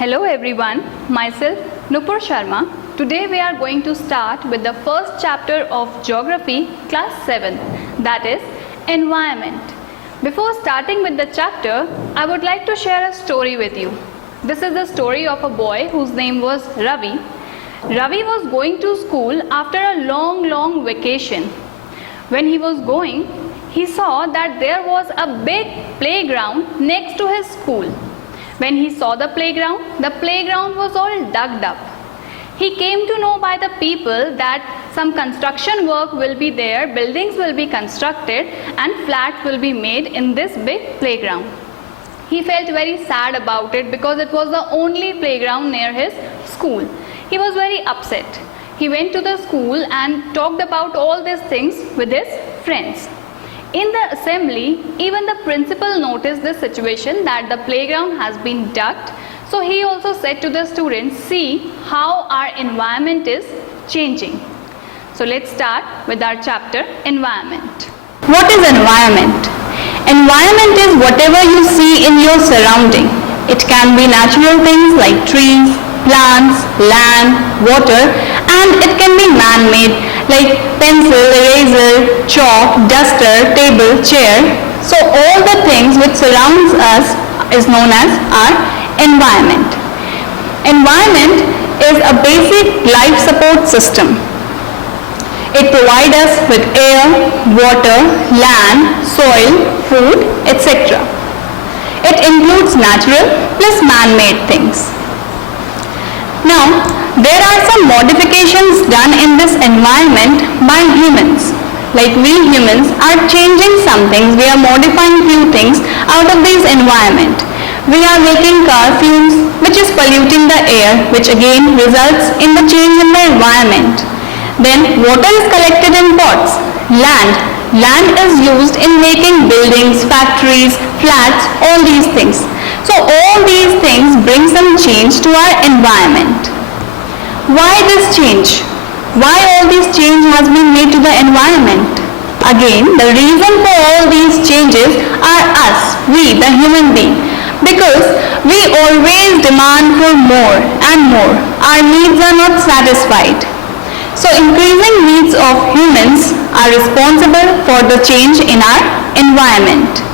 Hello everyone, myself Nupur Sharma. Today we are going to start with the first chapter of Geography class 7, that is Environment. Before starting with the chapter, I would like to share a story with you. This is the story of a boy whose name was Ravi. Ravi was going to school after a long vacation. When he was going, he saw that there was a big playground next to his school. When he saw the playground was all dug up. He came to know by the people that some construction work will be there, buildings will be constructed and flats will be made in this big playground. He felt very sad about it because it was the only playground near his school. He was very upset. He went to the school and talked about all these things with his friends. In the assembly, even the principal noticed this situation that the playground has been dug. So he also said to the students, see how our environment is changing. So let's start with our chapter, Environment. What is environment? Environment is whatever you see in your surrounding. It can be natural things like trees, plants, land, water, and it can be man-made like pencil, eraser, chalk, duster, table, chair. So all the things which surrounds us is known as our environment. Environment is a basic life support system. It provides us with air, water, land, soil, food, etc. It includes natural plus man-made things. Now, there are some modifications done in this environment by humans. Like we humans are changing some things, we are modifying few things out of this environment. We are making car fumes which is polluting the air, which again results in the change in the environment. Then water is collected in pots. Land is used in making buildings, factories, flats, all these things. So all these things bring some change to our environment. Why this change? Why all this change has been made to the environment? Again, the reason for all these changes are us, we, the human being. Because we always demand for more and more. Our needs are not satisfied. So increasing needs of humans are responsible for the change in our environment.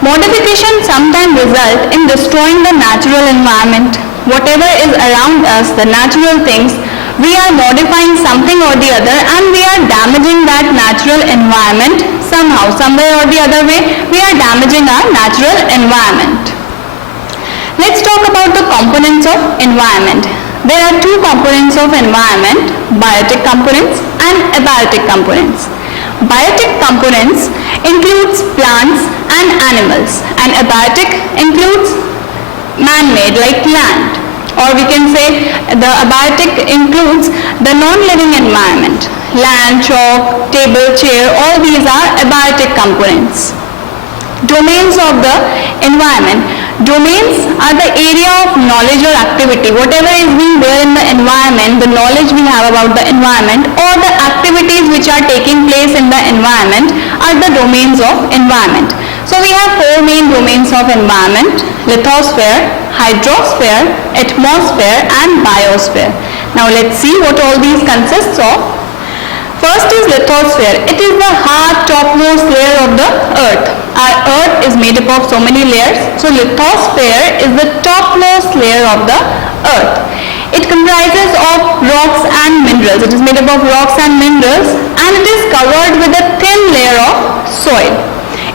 Modification sometimes result in destroying the natural environment. Whatever is around us, the natural things, we are modifying something or the other and we are damaging that natural environment somehow, somewhere or the other way, we are damaging our natural environment. Let's talk about the components of environment. There are two components of environment, biotic components and abiotic components. Biotic components includes plants and animals, and abiotic includes man-made like land, or we can say the abiotic includes the non-living environment. Land, chalk, table, chair, all these are abiotic components. Domains of the environment. Domains are the area of knowledge or activity. Whatever is being there in the environment, the knowledge we have about the environment or the activities which are taking place in the environment are the domains of environment. So we have four main domains of environment: lithosphere, hydrosphere, atmosphere and biosphere. Now let's see what all these consists of. First is lithosphere. It is the hard topmost layer of the earth. Our earth is made up of so many layers. So lithosphere is the topmost layer of the earth. It comprises of rocks and minerals. It is made up of rocks and minerals and it is covered with a thin layer of soil.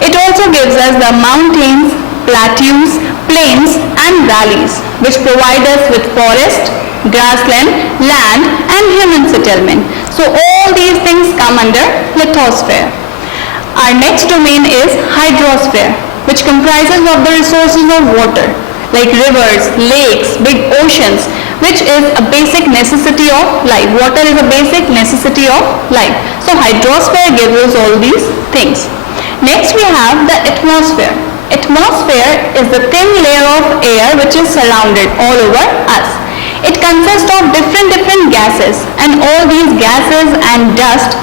It also gives us the mountains, plateaus, plains and valleys which provide us with forest, grassland, land and human settlement. So all these things come under lithosphere. Our next domain is hydrosphere, which comprises of the resources of water like rivers, lakes, big oceans, which is a basic necessity of life. Water is a basic necessity of life. So hydrosphere gives us all these things. Next we have the atmosphere. Atmosphere is the thin layer of air which is surrounded all over us. It consists of different gases, and all these gases and dust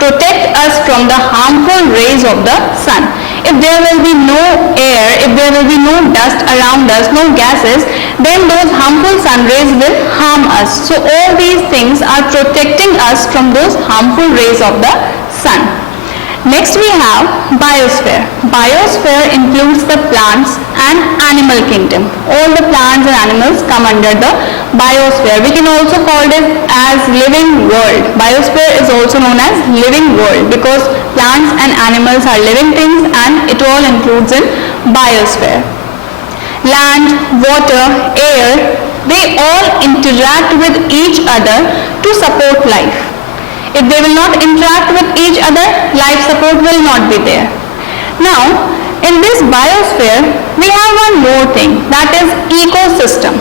protect us from the harmful rays of the sun. if there will be no air, if there will be no dust around us, no gases, then those harmful sun rays will harm us. So all these things are protecting us from those harmful rays of the sun. Next we have biosphere. Biosphere includes the plants and animal kingdom. All the plants and animals come under the biosphere. We can also call it as living world. Biosphere is also known as living world because plants and animals are living things and it all includes in biosphere. Land, water, air, they all interact with each other to support life. If they will not interact with each other, life support will not be there. Now, in this biosphere, we have one more thing, that is ecosystem.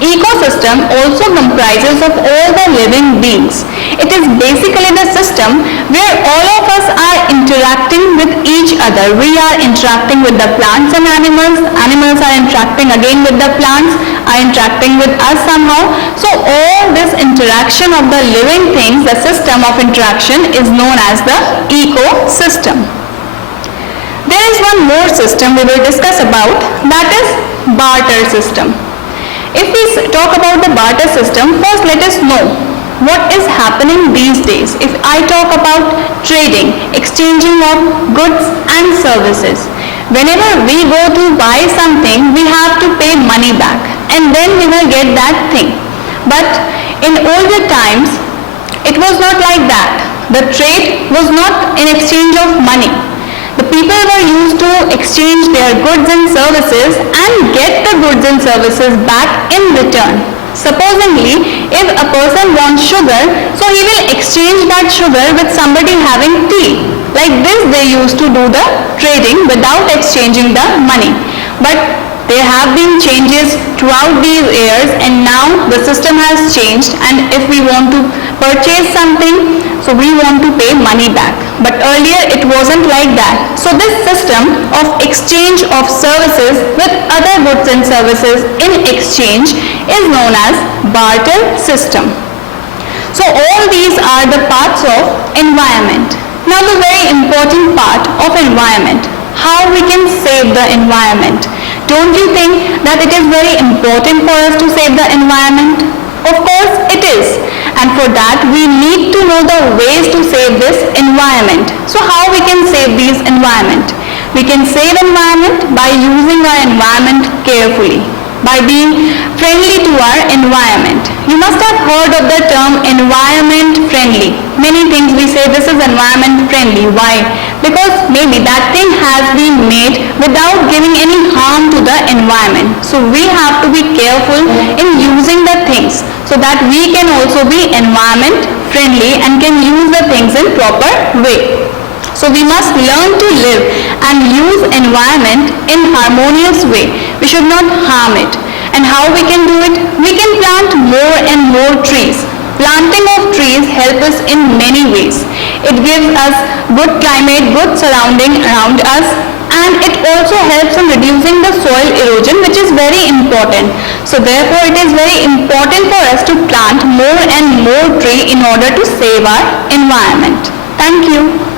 Ecosystem also comprises of all the living beings. It is basically the system where all of us are interacting with each other. We are interacting with the plants and animals. Animals are interacting again with the plants, are interacting with us somehow. So all this interaction of the living things, the system of interaction is known as the ecosystem. There is one more system we will discuss about, that is barter system. If we talk about the barter system, first let us know what is happening these days. If I talk about trading, exchanging of goods and services, whenever we go to buy something, we have to pay money back and then we will get that thing. But in older times, it was not like that. The trade was not in exchange of money. The people were used to exchange their goods and services and get the goods and services back in return. Supposingly, if a person wants sugar, so he will exchange that sugar with somebody having tea. Like this they used to do the trading without exchanging the money. But there have been changes throughout these years and now the system has changed, and if we want to purchase something, so we want to pay money back. But earlier it wasn't like that. So this system of exchange of services with other goods and services in exchange is known as barter system. So all these are the parts of environment. Now the very important part of environment, how we can save the environment. Don't you think that it is very important for us to save the environment? Of course it is. And for that we need to know the ways to save this environment. So how we can save this environment? We can save environment by using our environment carefully, by being friendly to our environment. You must have heard of the term environment friendly. Many things we say this is environment friendly. Why? Because maybe that thing has been made without giving any harm to the environment. So we have to be careful in using the things so that we can also be environment friendly and can use the things in proper way. So we must learn to live and use environment in harmonious way. We should not harm it. And how we can do it? We can plant more and more trees. Planting of trees help us in many ways. It gives us good climate, good surrounding around us, and it also helps in reducing the soil erosion, which is very important. So therefore it is very important for us to plant more and more trees in order to save our environment. Thank you.